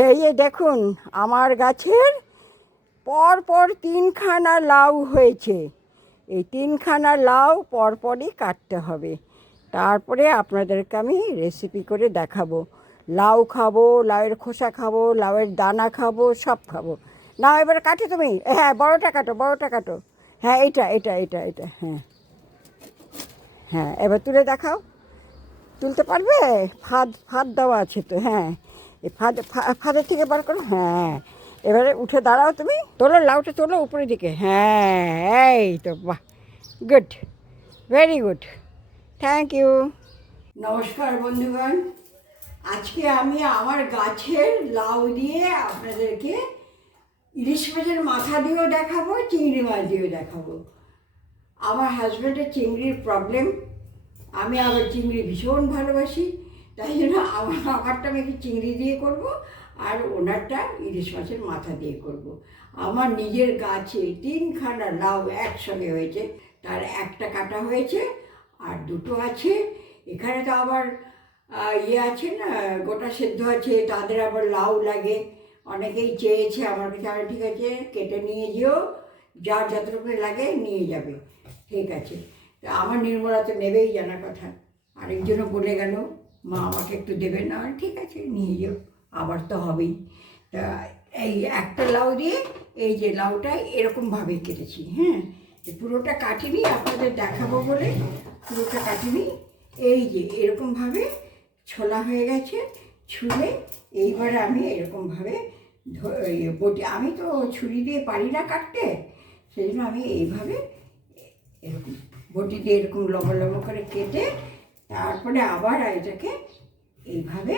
এই দেখুন, আমার গাছের পর পর তিনখানা লাউ হয়েছে। এই তিনখানা লাউ পরপরই কাটতে হবে। তারপরে আপনাদেরকে আমি রেসিপি করে দেখাবো। লাউ খাব, লাউয়ের খোসা খাব, লাউয়ের দানা খাব, সব খাব। না এবার কাটো তুমি। হ্যাঁ বড়টা কাটো বড়টা কাটো। হ্যাঁ এটা এটা এটা এটা হ্যাঁ। হ্যাঁ এবার তুলে দেখাও। তুলতে পারবে? ফাঁদ ফাঁদ দেওয়া আছে তো হ্যাঁ। এই ফাঁদ ফাঁদের থেকে বার করো হ্যাঁ। এবারে উঠে দাঁড়াও তুমি, তোলো, লাউটা তোলো উপরের দিকে হ্যাঁ এই তো, বাহ, good, very good, thank you. নমস্কার বন্ধুগণ, আজকে আমি আমার গাছের লাউ দিয়ে আপনাদেরকে ইলিশ মাছের মাথা দিয়েও দেখাবো, চিংড়ি মাছ দিয়েও দেখাবো। আমার হাজব্যান্ডের চিংড়ির প্রবলেম আমি আবার চিংড়ি ভীষণ ভালোবাসি। তাই জন্য আমার আমারটা আমি চিংড়ি দিয়ে করব আর ওনারটা ইলিশ মাছের মাথা দিয়ে করব। আমার নিজের গাছে তিনখানা লাউ একসঙ্গে হয়েছে, তার একটা কাটা হয়েছে আর দুটো আছে। এখানে তো আবার ইয়ে আছে না, গোটা সেদ্ধ আছে, তাদের আবার লাউ লাগে। অনেকেই চেয়েছে আমার কাছে আমি ঠিক আছে, কেটে নিয়ে যেও, যার যতটুকু লাগে নিয়ে যাবে। ঠিক আছে। তা আমার নির্মলা তো নেবেই জানা কথা। আরেকজনও বলে গেল। মা আমাকে একটু দেবে, না ঠিক আছে, নিয়ে যেও, আবার তো হবেই। তা এই একটা লাউ দিয়ে, এই যে লাউটা এরকমভাবে কেটেছি হ্যাঁ? পুরোটা কাটিনি, আপনাদের দেখাবো বলে পুরোটা কাটিনি। এই যে এরকমভাবে ছোলা হয়ে গেছে, ছুলে এইবারে আমি এরকমভাবে এই বটি, আমি তো ছুরি দিয়ে পারি না কাটতে, সেই জন্য আমি এইভাবে এরকম বটি দিয়ে এরকম লম্বা লম্বা করে কেটে তারপরে আবার এটাকে এইভাবে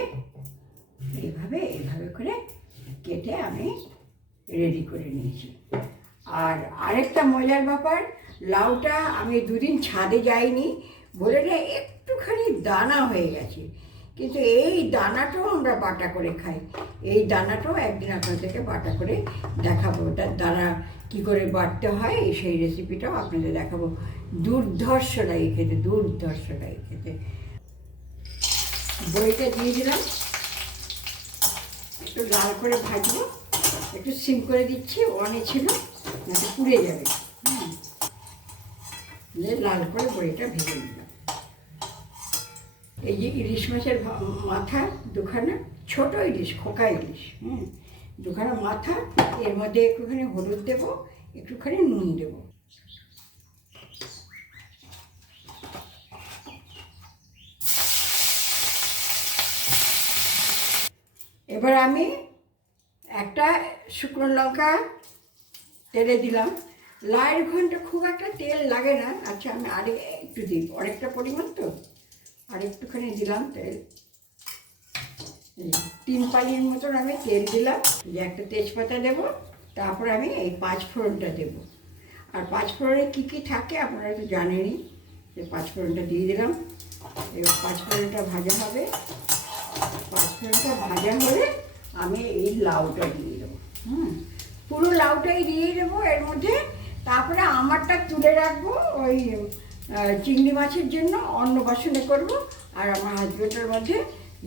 এইভাবে এইভাবে করে কেটে আমি রেডি করে নিয়েছি। আর আরেকটা মজার ব্যাপার, লাউটা আমি দুদিন ছাদে যাইনি, বলে না একটুখানি দানা হয়ে গেছে। কিন্তু এই দানাটাও আমরা বাটা করে খাই। এই দানাটাও একদিন আপনাদেরকে বাটা করে দেখাবো। দানা কী করে বাটতে হয়, সেই রেসিপিটাও আপনাদের দেখাবো। দুর্ধর্ষ লাগে খেতে, দুর্ধর্ষ লাগে খেতে। বইটা দিয়ে দিলাম। একটু লাল করে ভাজবো। একটু সিম করে দিচ্ছি, অনে ছিল পুড়ে যাবে। হুম। লাল করে বড়িটা ভেজে নিলাম। এই যে ইলিশ মাছের মাথা দুখানা, ছোট ইলিশ, খোকা ইলিশ, হুম? দুখানা মাথা, এর মধ্যে একটুখানি হলুদ দেবো, একটুখানি নুন দেবো। এবার আমি একটা শুকনো লঙ্কা তেলে দিলাম। লাইয়ের ঘণ্টা খুব একটা তেল লাগে না। আচ্ছা আমি আরেক একটু দিই। অনেকটা পরিমাণ তো? আর একটুখানি দিলাম তেল। তিন পালির মতন আমি তেল দিলাম। একটা তেজপাতা দেব, তারপর আমি এই পাঁচ ফোড়নটা দেবো। আর পাঁচ ফোড়নে কী কী থাকে আপনারা তো জানেনই, যে পাঁচ ফোড়নটা দিয়ে দিলাম। এবার পাঁচ ফোড়নটা ভাজা হবে। পাঁচফোড়নটা ভাজা হলে আমি এই লাউটা দিয়ে দেবো। হুম, পুরো লাউটাই দিয়ে দেবো এর মধ্যে। তারপরে আমারটা তুলে রাখব ওই চিংড়ি মাছের জন্য অন্য বাসনে করব আর আমার হাজবেন্ডের মধ্যে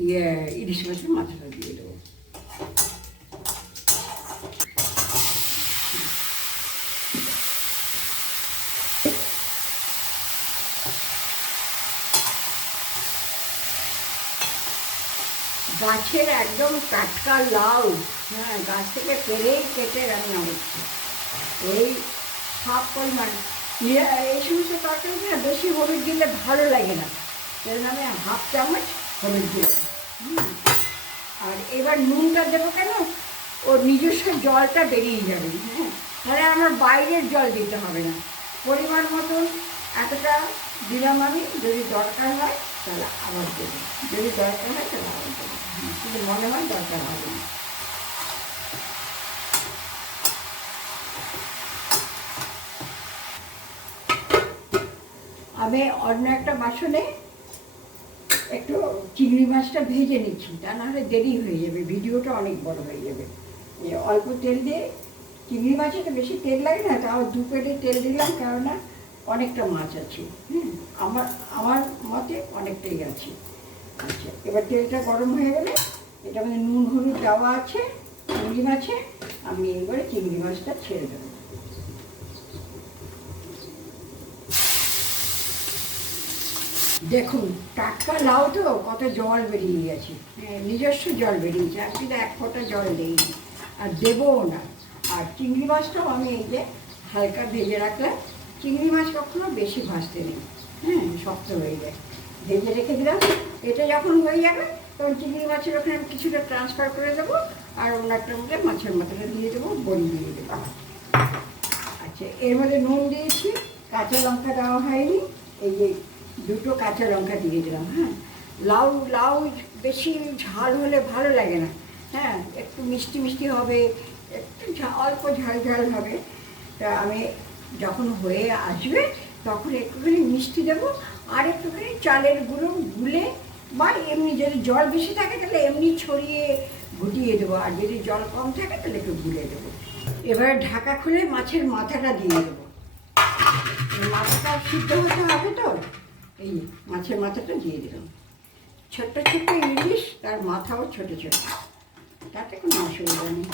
ইয়ে ইলিশ মাছের মাথাটা দিয়ে দেবো। গাছের একদম টাটকা লাউ হ্যাঁ গাছ থেকে পেরেই কেটে রান্না হচ্ছে। এই হাফ পরিমাণ নিয়ে- এই সমস্ত তরকারিতে না, বেশি হলুদ দিলে ভালো লাগে না। সেই জন্য আমি হাফ চামচ হলুদ দিলাম। আর এবার নুনটা দেবো কেন? ওর নিজস্ব জলটা বেরিয়ে যাবে। হ্যাঁ তাহলে আমার বাইরের জল দিতে হবে না। পরিমাণ মতন এতটা দিলাম আমি, যদি দরকার হয় তাহলে আবার দেবো। যদি দরকার হয় তাহলে আবার দেবো। কিন্তু মনে হয় দরকার হবে না। আমি অন্য একটা বাসনে একটু চিংড়ি মাছটা ভেজে নিচ্ছি। তা নাহলে দেরি হয়ে যাবে, ভিডিওটা অনেক বড় হয়ে যাবে। অল্প তেল দিয়ে চিংড়ি মাছে তো বেশি তেল লাগে না তাও দু পেটে তেল দিলাম, কেননা অনেকটা মাছ আছে, হুম? আমার আমার মতে অনেকটাই আছে। আচ্ছা এবার তেলটা গরম হয়ে গেলে এটা আমাদের নুন, হলুদ দেওয়া আছে, চিংড়ি মাছে, আমি এবারে চিংড়ি মাছটা ছেড়ে দেবো। দেখুন টাটকা লাউ তো কত জল বেরিয়ে গেছে। হ্যাঁ, নিজস্ব জল বেরিয়েছে আমি কিন্তু এক ফোঁটা জল দিইনি আর দেবও না। আর চিংড়ি মাছটাও আমি এই যে হালকা ভেজে রাখলাম। চিংড়ি মাছ কখনো বেশি ভাজতে নেই। হ্যাঁ শক্ত হয়ে যায়। ভেজে রেখে দিলাম। এটা যখন হয়ে যাবে তখন চিংড়ি মাছের ওখানে আমি কিছুটা ট্রান্সফার করে দেবো আর একটা মধ্যে মাছের মাথাটা দিয়ে দেবো বড়ি দিয়ে দেবো। আচ্ছা এর মধ্যে নুন দিয়েছি কাঁচা লঙ্কা দেওয়া হয়নি। এই যে দুটো কাঁচা লঙ্কা দিয়ে দিলাম হ্যাঁ? লাউ লাউ বেশি ঝাল হলে ভালো লাগে না হ্যাঁ? একটু মিষ্টি মিষ্টি হবে, একটু অল্প ঝাল ঝাল হবে। তা আমি যখন হয়ে আসবে, তখন একটুখানি মিষ্টি দেবো আর একটুখানি চালের গুঁড়ো গুলে বা এমনি যদি জল বেশি থাকে তাহলে এমনি ছড়িয়ে ঘুটিয়ে দেবো, আর যদি জল কম থাকে তাহলে একটু গুলে দেবো। এবার ঢাকা খুলে মাছের মাথাটা দিয়ে দেবো। মাথাটা সিদ্ধ হতে হবে তো? এই মাছের মাথাটা দিয়ে দিলাম। ছোট্ট ছোট্ট ইলিশ তার মাথাও ছোট ছোট। তাতে কোনো অসুবিধা নেই।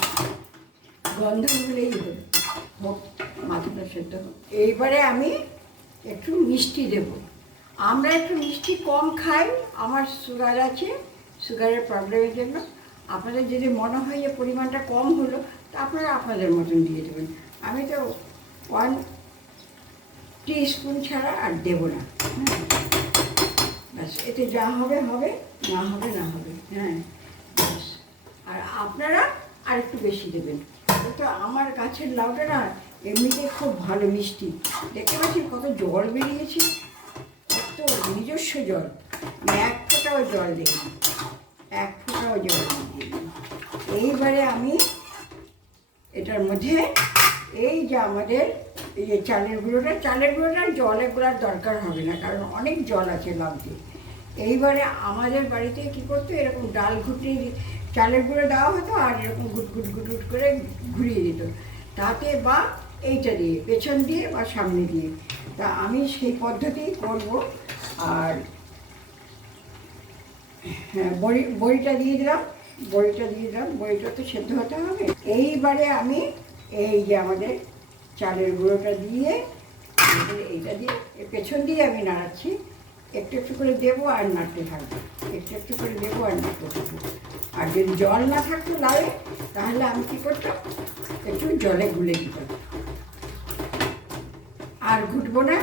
গন্ধ হলেই হবে। হোক, মাথাটা সেদ্ধ হোক। এইবারে আমি একটু মিষ্টি দেব। আমরা একটু মিষ্টি কম খাই, আমার সুগার আছে সুগারের প্রবলেমের জন্য। আপনাদের যদি মনে হয় যে পরিমাণটা কম হলো, তা আপনারা আপনাদের মতন দিয়ে দেবেন। আমি তো ওয়ান টি স্পুন ছাড়া আর দেবো না। হ্যাঁ ব্যাস এতে যা হবে হবে, না হবে না হবে হ্যাঁ। ব্যাস আর আপনারা আর একটু বেশি দেবেন। তো আমার গাছের লাউটা না এমনিতে খুব ভালো মিষ্টি। দেখতে পাচ্ছেন কত জল বেরিয়েছে? কত নিজস্ব জল। আমি এক ফোঁটাও জল দিইনি। এক ফোঁটাও জল এইবারে আমি এটার মধ্যে এই যে আমাদের এই যে চালের গুঁড়োটা চালের গুঁড়োটা জলে গোলার দরকার হবে না, কারণ অনেক জল আছে লাউতে। এইবারে আমাদের বাড়িতে কি করতো, এরকম ডাল ঘুটি চালের গুঁড়ো দেওয়া হতো আর এরকম গুট গুট গুট গুট করে ঘুরিয়ে দিত। তাতে বা এইটা দিয়ে, পেছন দিয়ে বা সামনে দিয়ে। তা আমি সেই পদ্ধতিই করব আর হ্যাঁ বড়ি, বড়িটা দিয়ে দিলাম, বড়িটা দিয়ে দিলাম, বড়িটা তো সেদ্ধ হতে হবে। এইবারে আমি এই যে আমাদের চালের গুঁড়োটা দিয়ে, এইটা দিয়ে পেছন দিয়ে আমি নাড়াচ্ছি। একটু একটু করে দেবো আর নাড়তে থাকব। একটু একটু করে দেবো আর নাড়তে থাকব। আর যদি জল না থাকতো লাউয়ে, তাহলে আমি কী করতাম? একটু জলে গুলে দিতাম। আর ঘুটবো না।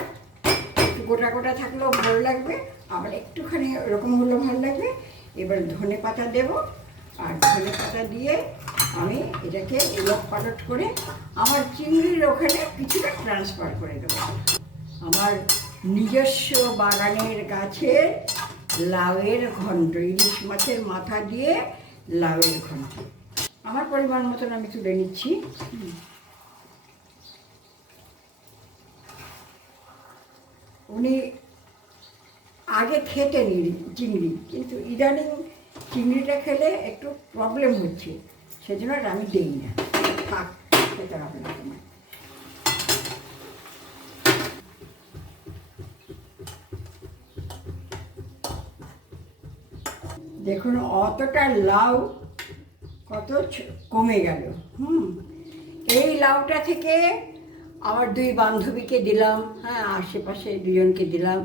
একটু গোটা গোটা থাকলেও ভালো লাগবে। আবার একটুখানি ওরকম হলেও ভালো লাগবে। এবার ধনে পাতা দেবো। আর ধনে পাতা দিয়ে আমি এটাকে এলট পালট করে আমার চিংড়ির ওখানে কিছুটা ট্রান্সফার করে দেবো। আমার নিজস্ব বাগানের গাছের লাউয়ের ঘন্ট ইলিশ মাছের মাথা দিয়ে লাউয়ের ঘন্ট আমার পরিমাণ মতন আমি তুলে নিচ্ছি। উনি আগে খেতেন চিংড়ি, কিন্তু ইদানিং চিংড়িটা খেলে একটু প্রবলেম হচ্ছে। সেজন্য আমি দিই না। থাক, খেতে হবে না তোমার দেখুন, অতটা লাউ কত কমে গেল। হুম। এই লাউটা থেকে আমার দুই বান্ধবীকে দিলাম হ্যাঁ আশেপাশে দুজনকে দিলাম,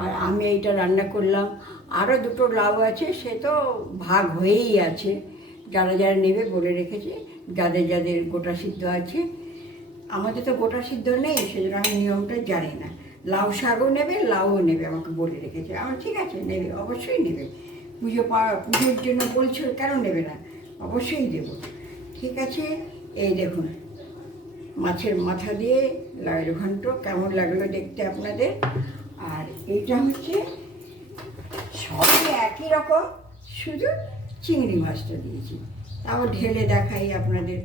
আর আমি এইটা রান্না করলাম। আরও দুটো লাউ আছে, সে তো ভাগ হয়েই আছে। যারা যারা নেবে বলে রেখেছে, যাদের যাদের গোটা সিদ্ধ আছে। আমাদের তো গোটা সিদ্ধ নেই, সেজন্য আমি নিয়মটা জানি না। লাউ শাকও নেবে, লাউও নেবে, আমাকে বলে রেখেছে। আমার ঠিক আছে, নেবে, অবশ্যই নেবে। পুজো পা পুজোর জন্য বলছো, কেন নেবে না? অবশ্যই দেবো। ঠিক আছে? এই দেখুন, মাছের মাথা দিয়ে লাউয়ের ঘন্ট কেমন লাগল দেখতে আপনাদের? আর এইটা হচ্ছে সবই একই রকম, শুধু চিংড়ি মাছটা দিয়েছি। তাও ঢেলে দেখাই আপনাদের।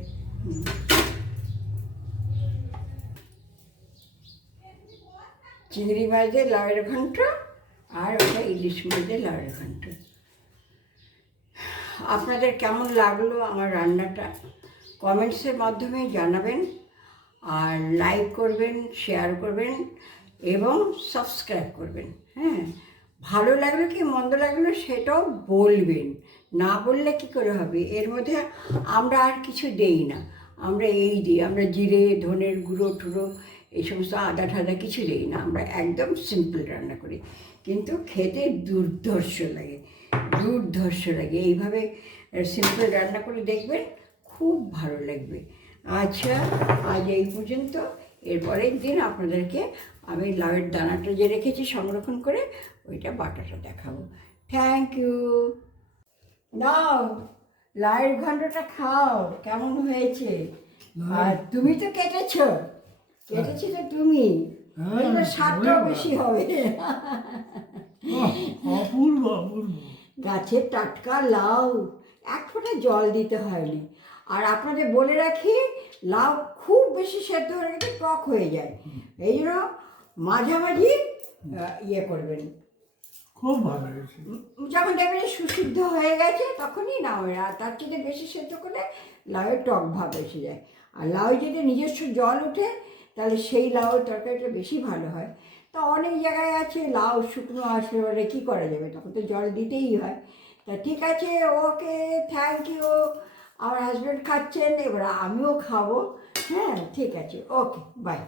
চিংড়ি মাছ দিয়ে লাউয়ের ঘন্ট আর ওটা ইলিশ মাছ দিয়ে লাউয়ের ঘন্ট আপনাদের কেমন লাগল আমার রান্নাটা? কমেন্টসের মাধ্যমে জানাবেন আর লাইক করবেন, শেয়ার করবেন এবং সাবস্ক্রাইব করবেন হ্যাঁ? ভালো লাগল কি মন্দ লাগল সেটাও বলবেন, না বললে কি করে হবে? এর মধ্যে আমরা আর কিছু দেই না। আমরা এই দিই, আমরা জিরে, ধনের গুঁড়ো, টুড়ো এই সমস্ত আদা ঠাদা কিছু দেই না। আমরা একদম সিম্পল রান্না করি। কিন্তু খেতে দুর্ধর্ষ লাগে। দুর্ধর্ষ লাগে এইভাবে সিম্পল রান্না করে দেখবেন খুব ভালো লাগবে। আচ্ছা আজ এই পর্যন্ত। এরপরের দিন আপনাদেরকে আমি লাউয়ের দানাটা যে রেখেছি সংরক্ষণ করে ওইটা বাটাটা দেখাবো। থ্যাংক ইউ নাও লাউয়ের ঘন্টটা খাও কেমন হয়েছে? আর তুমি তো কেটেছ। কেটেছি তো তুমি। হ্যাঁ, এবার স্বাদটাও বেশি হবে। অপূর্ব অপূর্ব। গাছের টাটকা লাউ এক ফোঁটা জল দিতে হয়নি। আর আপনাদের বলে রাখি লাউ খুব বেশি সেদ্ধ হয়ে গেলে টক হয়ে যায়। এই জন্য মাঝামাঝি ইয়ে করবেন। খুব ভালো হয়েছে। যখন দেখবেন সুসিদ্ধ হয়ে গেছে তখনই নামের আর তার থেকে বেশি সেদ্ধ করলে লাউয়ের টক ভাব এসে যায়। আর লাউ যদি নিজস্ব জল ওঠে তাহলে সেই লাউয়ের তরকারিটা বেশি ভালো হয়। তো অনেক জায়গায় আছে, লাউ, শুকনো আসলে ওরা কী করা যাবে? তখন তো জল দিতেই হয়। তা ঠিক আছে, ওকে থ্যাংক ইউ আমার হাজব্যান্ড খাচ্ছেন, এবার আমিও খাব। হ্যাঁ ঠিক আছে ওকে বাই